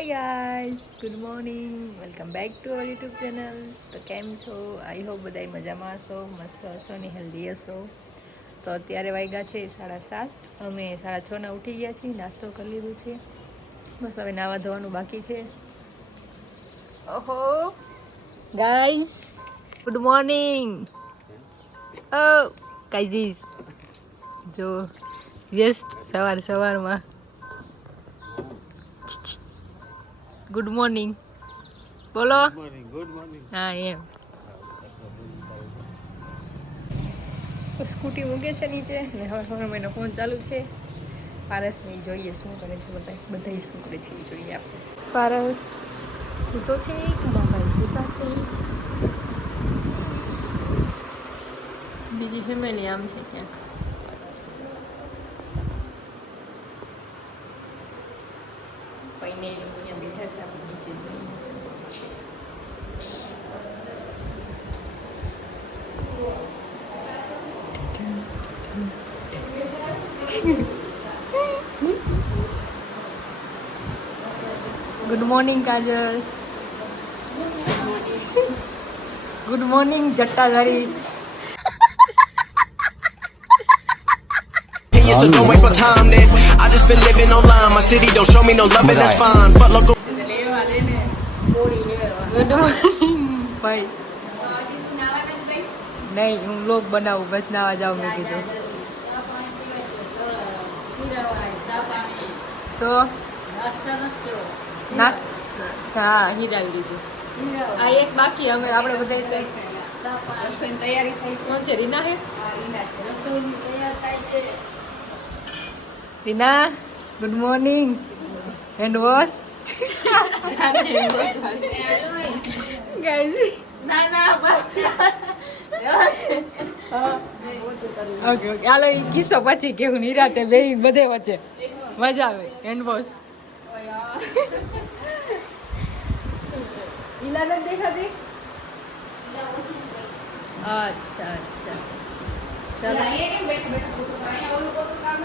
Hi guys good morning welcome back to our YouTube channel તો કેમ છો? I hope બધા મજામાં હશો, મસ્ત હશો ને હેલ્ધી હશો. તો અત્યારે વાગ્યા છે સાડા સાત. અમે સાડા છના ઉઠી ગયા છીએ, નાસ્તો કરી લીધો છે. બસ હવે નાવા ધોવાનું બાકી છે. ઓહો. ગાઈઝ ગુડ મોર્નિંગ ઓ કાઈઝીસ જો, વ્યસ્ત સવાર સવારમાં. ગુડ મોર્નિંગ બોલો ગુડ મોર્નિંગ હા એમ. તો સ્કૂટી મૂકે છે નીચે ને હવે હવે મહિનો ફોન ચાલુ છે. પારસને જોઈએ શું કરે છે બધા બધા શું કરે છે એ જોઈએ આપણે. પારસ સૂતો છે કે ભાઈ સૂતા છે બીજી ફેમિલી આમ છે ક્યાંક કઈને એ લોકો અહીંયા બેઠા છે આપણે નીચે જોઈએ શું કરે છે good morning Kajal good morning જટ્ટાધારી so don't waste my time then. I just been living online. My city don't show me no love, and that's fine. But local. Good morning ભાઈ નહીં હું લોક બનાવું બસ નાવા જાઉં મેં કીધું તો નાસ્તા હા હિરાવી લીધું. આ એક બાકી અમે આપણે બધા તૈયારી થઈ કોણ છે રીના હે? Reena good morning hand wash guys okay okay. હાલો એ કિસ્સો પછી કેવું નિરાતે બે બધે વચ્ચે. મજા આવે. હેન્ડ વોશ ઈલા દેખાતી? અચ્છા અચ્છા.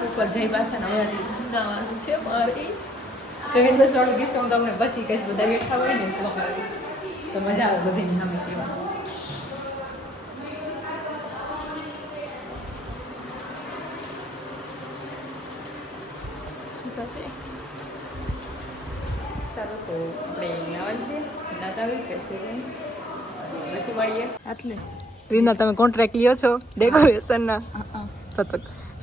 ઉપર જઈ પાછા છે મારી. તો હેન્ડ વોશ વાળો કિસ્સો હું તમને પછી કહીશ. બધા બેઠા હોય ને તો મજા આવે બધી સામે પીવાનું શું છે. સારું તો આપણે નાવાનું છે. દાંત આવી ફ્રેશ થઈ જાય પછી મળીએ. આટલે રીના તમે કોન્ટ્રાક્ટ લ્યો છો ડેકોરેશનના તો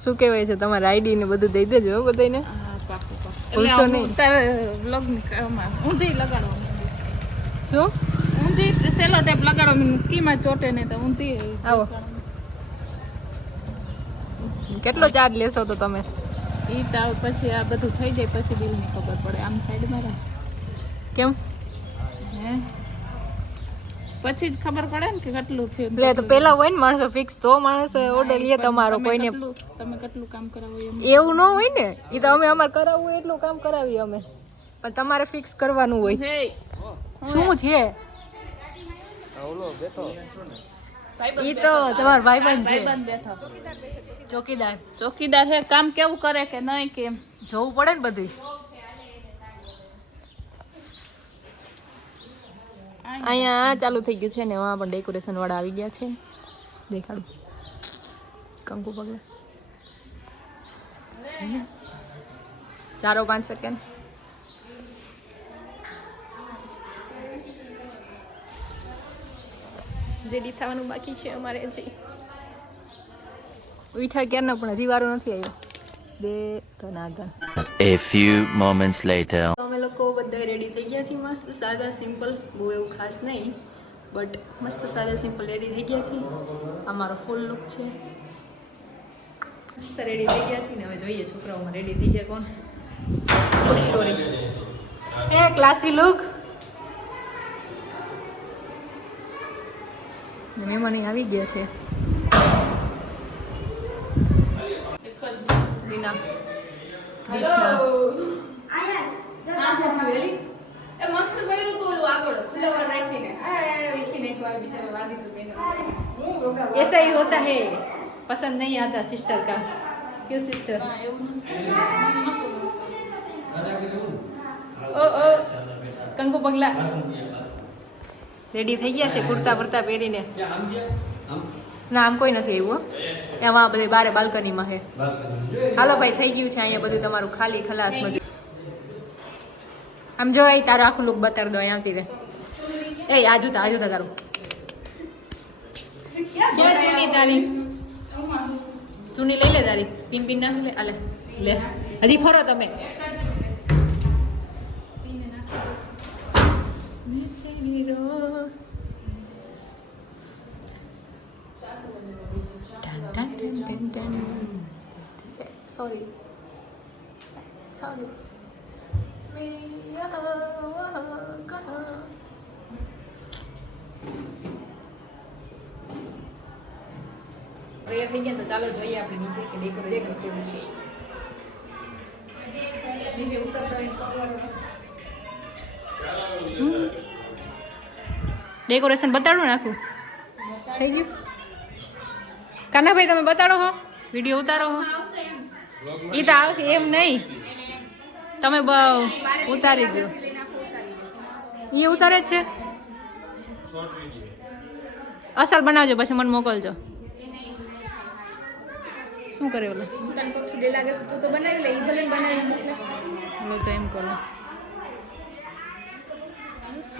શું કહેવાય છે? તમારા આઈડી ને બધું દઈ દેજો બધાને ભૂલશો નહીં. ઊંધી લગાડો શું? ઊંધી સેલો ટેપ લગાડો કીમાં ચોટે નહીં તો ઊંધી આવો. કેટલો ચાર્જ લેશો તો તમે? ઈ તો પછી આ બધું થઈ જાય પછી બિલની ખબર પડે. આમ સાઈડમાં રાખ કેમ? હે? પછી જ ખબર પડે ને કે કેટલું છે એટલે તો પેલા હોય ને માણસો ફિક્સ તો માણસ ઓર્ડર લે તમારો કોઈને. તમે કેટલું કામ કરાવો એમ. એવું ન હોય ને એ તો અમે અમારે કરાવવું હોય એટલું કામ કરાવીએ અમે. પણ તમારે ફિક્સ કરવાનું હોય. શું છે? ઈ તો તમારો ભાઈબંધ છે. ચોકીદાર. ચોકીદાર છે. કામ કેવું કરે કે નહીં કેમ? જોવું પડે ને બધું. અહીંયા ચાલુ થઈ ગયું છે ને એમાં પણ ડેકોરેશન વાળા આવી ગયા છે. દેખાડું. કંકુ પગલા ચારો પાંચ સેકન્ડ રેડી થવાનું બાકી છે અમારે હજી ઉઠા ક્યારના પણ હજી વારો નથી આવ્યો. બે તો ના ધન A few moments later. અમે લોકો બધા રેડી થઈ ગયા છીએ મસ્ત સાદા સિમ્પલ બહુ એવું ખાસ નહીં બટ મસ્ત સાદા સિમ્પલ રેડી થઈ ગયા છીએ. અમારો ફૂલ લુક છે. મસ્ત રેડી થઈ ગયા છીએ ને હવે જોઈએ છોકરાઓમાં રેડી થઈ ગયા કોણ? સોરી એ ક્લાસી લુક મહેમાન અહીં આવી ગયા છે રીના ક્રિષ્ના ऐसा ही होता है पसंद नहीं आता सिस्टर का क्यों सिस्टर એવું નથી ओ ओ કંકુ પગલા રેડી થઈ ગયા છે કુર્તા બુર્તા પહેરીને. ના આમ કોઈ નથી આવ્યું હો. એમાં બધે બારે બાલ્કનીમાં છે. હાલો ભાઈ થઈ ગયું છે અહીંયા બધું તમારું ખાલી ખલાસ બધું. આમ જો અહીં તારું આખું લુક બતાડ દો અહીંયાથી રે. એ આજુ તા આજુ તા તારું. ક્યાં ચૂની તારી. ચૂની લઈ લે તારી. પિન પિન નાખી લે. આલે લે. હજી ફરો તમે. સોરી સોરી પ્રેયર થઈ ગયા તો ચાલો જોઈએ આપણે નીચે કે ડેકોરેશન કેવું છે નીચે ઉતરતા ડેકોરેશન બતાડું નાખું. થઈ ગયું? કાનાભાઈ તમે બતાડો હો. વીડિયો ઉતારો હો. એ તો આવશે એમ નહીં. તમે ઉતારી દો. એ ઉતારે જ છે? અસલ બનાવજો પછી મને મોકલજો. શું કરે ઓલો? બનાવી લે ભલે બનાવી તો એમ કરો.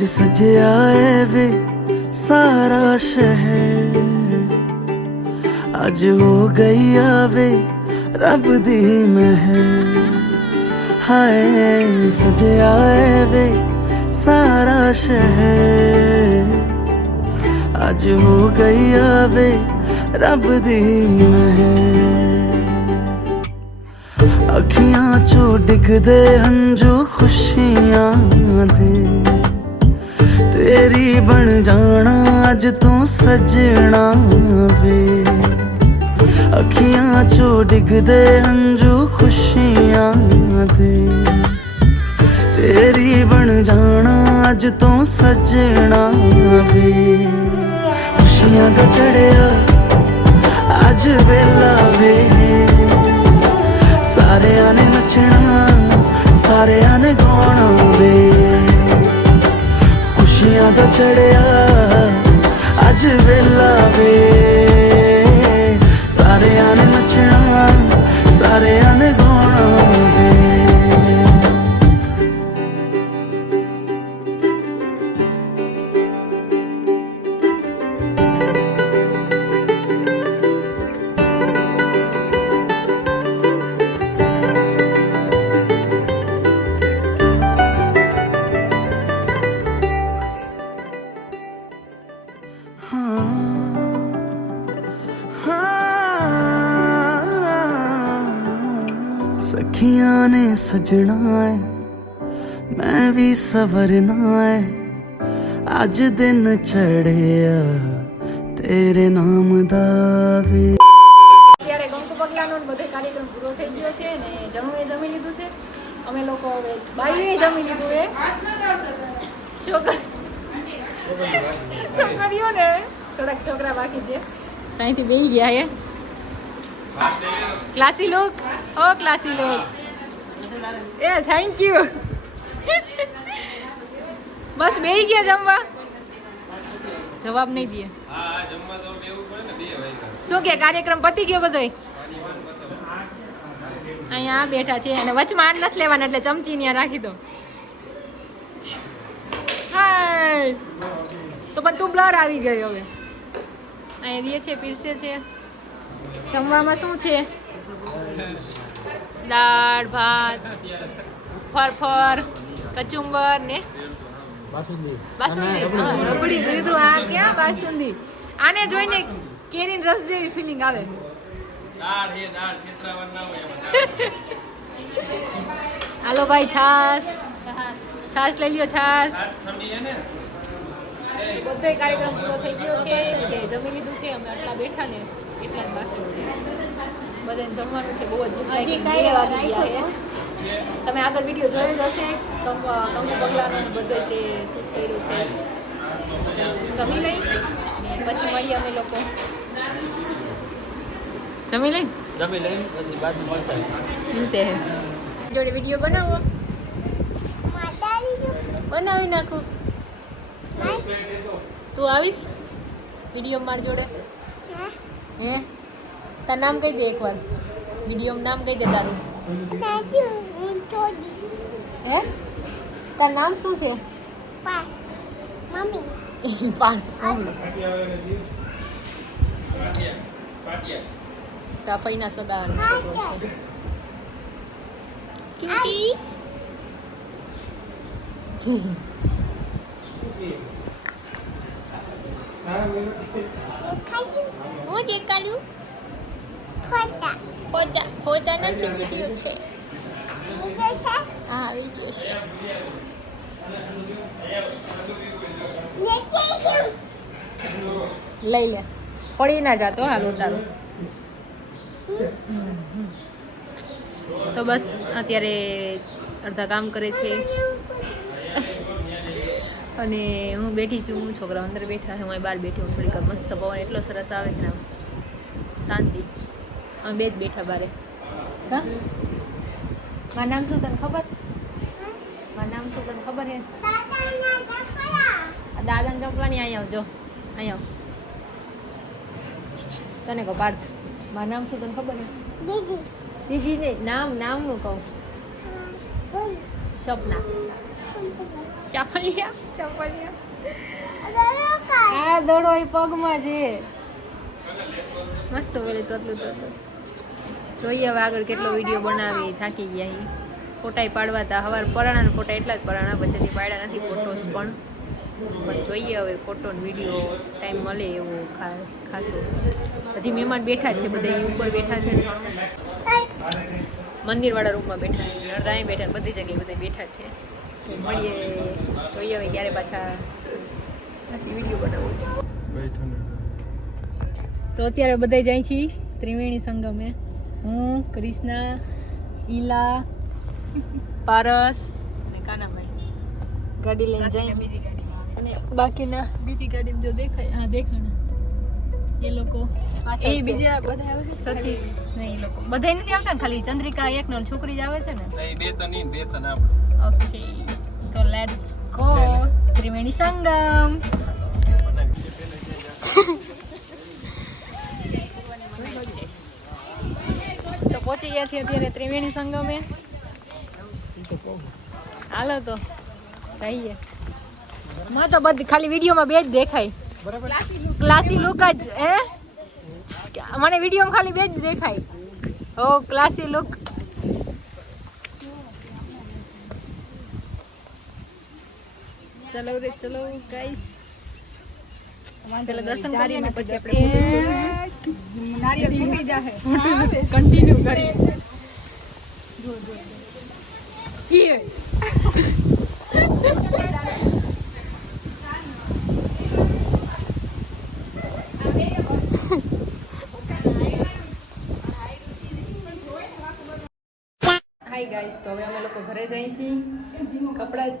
ਅੱਜ ਸਜਿਆ ਏ ਵੇ ਸਾਰਾ ਸ਼ਹਿਰ ਅੱਜ ਹੋ ਗਈ ਆਵੇ ਰੱਬ ਦੀ ਮਹਿਰ ਹਾਏ ਸਜਿਆ ਏ ਵੇ ਸਾਰਾ ਸ਼ਹਿਰ ਅੱਜ ਹੋ ਗਈ ਆਵੇ ਰੱਬ ਦੀ ਮਹਿਰ ਅੱਖੀਆਂ ਚੋਂ ਡਿੱਗਦੇ ਹੰਝੂ ਖੁਸ਼ੀਆਂ ਦੇ ਤੇਰੀ ਬਣ ਜਾਣਾ, ਅੱਜ ਤੂੰ ਸਜਣਾ ਵੇ ਅੱਖੀਆਂ ਚੋਂ ਡਿੱਗਦੇ ਹੰਝੂ ਖੁਸ਼ੀਆਂ ਦੇ। ਤੇਰੀ ਬਣ ਜਾਣਾ, ਅੱਜ ਤੂੰ ਸਜਣਾ ਵੇ ਖੁਸ਼ੀਆਂ ਦਾ ਚੜਿਆ ਅੱਜ ਵੇਲਾ ਵੇ। ਸਾਰਿਆਂ ਨੇ ਨੱਚਣਾ, ਸਾਰਿਆਂ ਨੇ ਗਾਉਣਾ ਵੇ। ਦਾ ਚੜਿਆ। ਅੱਜ ਵੇਲਾ ਵੇ। ਸਾਰਿਆਂ ਨੇ ਨੱਚਣਾ ਸਾਰਿਆਂ ਸਜਣਾ ਏ ਮੈਂ ਵੀ ਸਵਰਨਾ ਏ ਅੱਜ ਦਿਨ ਚੜਿਆ ਤੇਰੇ ਨਾਮ ਦਾ ਵੀ। અત્યારે ગમકુ પગલાનો બધો કાર્યક્રમ પૂરો થઈ ગયો છે ને જમવું જમી લીધું છે. અમે લોકો હવે બાઈએ જમી લીધું એ છોકરીઓ ને થોડાક છોકરા બાકી છે. ત્યાંથી બેસી ગયા હે. ક્લાસી લોક ઓ ક્લાસી લોક એ થેન્ક યુ બસ બેસી ગયા જમવા? જવાબ નહીં દે. શું કે, કાર્યક્રમ પતી ગયો બધો અહીંયા બેઠા છે અને વચમાં આડ નથી લેવાના, એટલે ચમચી ત્યાં રાખી દો. હાય. તો પણ તું બ્લર આવી ગયો હવે. અહીંયા દે છે, પીરસે છે. જમવામાં શું છે? દાળ ભાત ફરફર કચુંબર ને બાસુંદી. બાસુંદી. લીધું આ ક્યાં બાસુંદી? આને જોઈને કેરીન રસ જેવી ફિલિંગ આવે. હાલો ભાઈ છાસ છાસ લઈ લ્યો છાસ બધો કાર્યક્રમ પૂરો થઈ ગયો છે. જમી લીધું છે. અમે આટલા બેઠા ને એટલા જ બાકી છે. બધાને જમવાનું છે બહુ જ ભૂખ લાગી. બે વાગી ગયા છે. તમે આગળ વીડિયો જોયો જ હશે કંકુ પગલાનું બધો તે શૂટ કર્યું છે. જમી લઈ? પછી મળીએ અમે લોકો. જમી લઈ? જમી લઈ પછી બાદ મળતા હે. જોડે વીડિયો બનાવો. બનાવી નાખું. તું આવીશ? વીડિયો મારી જોડે? હે? તાર નામ કહી દે એકવાર. વીડિયો નામ કહી દે તારું. હે? તાર નામ શું છે? કાફઈના સગા છે હું દેખાડ્યું ફોટા. ફોટા નથી વીડિયો છે. હા વીડિયો છે. લઈ લે. પડી ના જાતો હાલ ઉતારો. તો બસ અત્યારે અડધા કામ કરે છે. અને હું બેઠી છું છોકરા અંદર બેઠા છે હું બહાર બેઠી હું થોડીક મસ્ત પવન એટલો સરસ આવે છે ને શાંતિ. અમે બે જ બેઠા બારે. હા મારું નામ શું તને ખબર? મારું નામ શું તને ખબર છે? દાદાને ચંપલાની અહીંયા આવજો. અહીંયા તને કહો પાડ મારું નામ શું તને ખબર છે? દીદી. ને નામ નામનું કહું. સપના. ચપલિયા? ચપલિયા. આ દડો એ પગમાં છે. મસ્ત બોલે તોતલું તોતલું જોઈએ હવે આગળ કેટલો વીડિયો બનાવી થાકી ગયા અહીં. ફોટા પાડવા હતા હવાર પરાણાના ફોટા એટલા જ પરાણા પછીથી પાડ્યા નથી ફોટોસ પણ. પણ જોઈએ હવે ફોટો ને વીડિયો ટાઈમ મળે એવો ખા ખાસો. હજી મહેમાન બેઠા જ છે બધા ઉપર બેઠા છે. મંદિરવાળા રૂમમાં બેઠા અડધાએ બેઠા બધી જગ્યાએ બધા બેઠા છે. તો મળીએ જોઈએ હવે ક્યારે પાછા પછી વીડિયો બનાવો. તો અત્યારે બધા જાય છે ત્રિવેણી સંગમે. હું ક્રિષ્ના ઈલા પારસ અને કાનાભાઈ. ગાડી લઈને જાય. બીજી ગાડીમાં અને બાકીના બીજી ગાડીમાં જો દેખાય હા દેખાણા. એ લોકો એ બીજા બધા આવે છે સતીશ ને એ લોકો. બધા નથી આવતા ને? ખાલી ચંદ્રિકા એક નો છોકરી જ આવે છે ને? બે તન ઈ, બે તન આપણે ઓકે. તો લેટ્સ ગો ત્રિવેણી સંગમ. પહોંચી ગયા છીએ અત્યારે ત્રિવેણી સંગમે. હાલો તો જઈએ. મને તો બધી ખાલી વિડીયોમાં બે જ દેખાય. ક્લાસી લુક જ હે? મને વિડીયોમાં ખાલી બે જ દેખાય. ઓ ક્લાસી લુક ચલો રે ચલો ગાઈસ અમારે દર્શન કરીએ ને પછી આપણે નારિયેળ ફૂટી જાહે કન્ટિન્યુ કરી જો જો ઈ હાય ગાઈસ તો હવે અમે લોકો ઘરે જઈએ છીએ કપડાં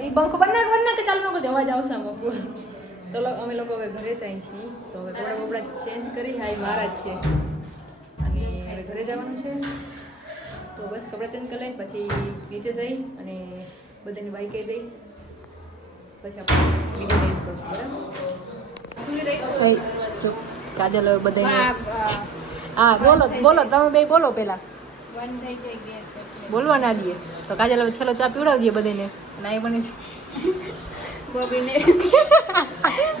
એ બંકો બંધ નાખ બંધ નાખ ચાલુ ન કરજો અવાજ આવશે આમાં ફૂલ તો અમે લોકો હવે ઘરે જાય છીએ. તો હવે કપડાં બપડા ચેન્જ કરી હા એ મારા જ છે. અને હવે ઘરે જવાનું છે. તો બસ કપડાં ચેન્જ કરી લઈ પછી નીચે જઈ અને બધાની બાઈકે જઈ પછી આપણે કાજલ હવે બધાને હા બોલો બોલો તમે બે બોલો પેલા બંધ બોલવા ના દઈએ. તો કાજલ હવે છેલ્લો ચા પીવડાવી દઈએ બધાને ના એ બને છે બોબીને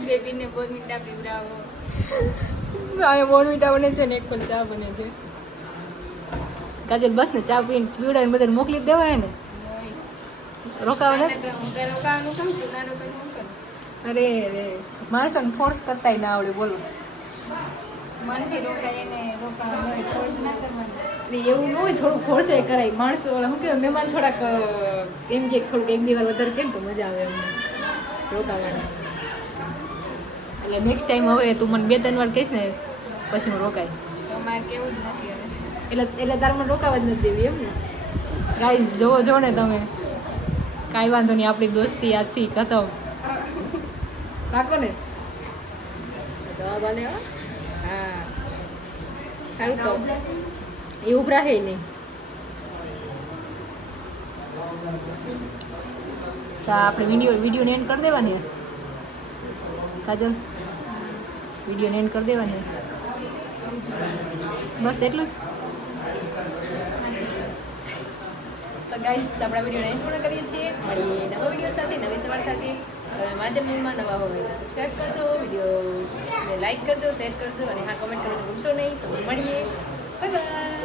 બેબીને પીવડાવો. આ બોર્નવિટા બને છે ને એક પણ ચા બને છે. કાજલ બસ ને ચા પીને પીવડાવીને બધાને મોકલી દેવાય ને? રોકાવ ને અરે રે માણસોને ફોર્સ કરતાય ના આવડે બોલો. મનથી રોકાય એને રોકાવાનું ફોર્સ ના કરવાનું. એવું ન હોય થોડુંક ફોર્સે કરાય. માણસો શું કહેવાય મહેમાન થોડાક એમ કે થોડુંક એક બે વાર વધારે કે તો મજા આવે એમ. રોકાવાની. એટલે નેક્સ્ટ ટાઈમ હવે તું મને બે ત્રણ વાર કહીશ ને પછી હું રોકાય. અમારે કેવું જ નથી એટલે એટલે તારે મને રોકાવા જ નથી દેવી એમ ને? ગાઈઝ જોવો જો ને તમે. કાંઈ વાંધો નહીં આપણી દોસ્તી આજથી ખતમ. પાકો ને. હા. સારું તો. એ ઉભરા હે નહીં. તો આપણે વીડિયો વિડીયોને એન્ડ કરી દેવાની? કાજલ? વિડીયોને એન્ડ કરી દેવાની? બસ એટલું જ? તો ગાઈસ આપણા વિડીયોને એન્ડ પૂર્ણ કરીએ છીએ. મળીએ નવા વીડિયો સાથે, નવી સવાર સાથે. તમે મારા ચેનલમાં નવા હોય તો સબસ્ક્રાઈબ કરજો વીડિયો લાઈક કરજો શેર કરજો, અને હા કમેન્ટ કરવાનું ભૂલશો નહીં. તો મળીએ. Bye bye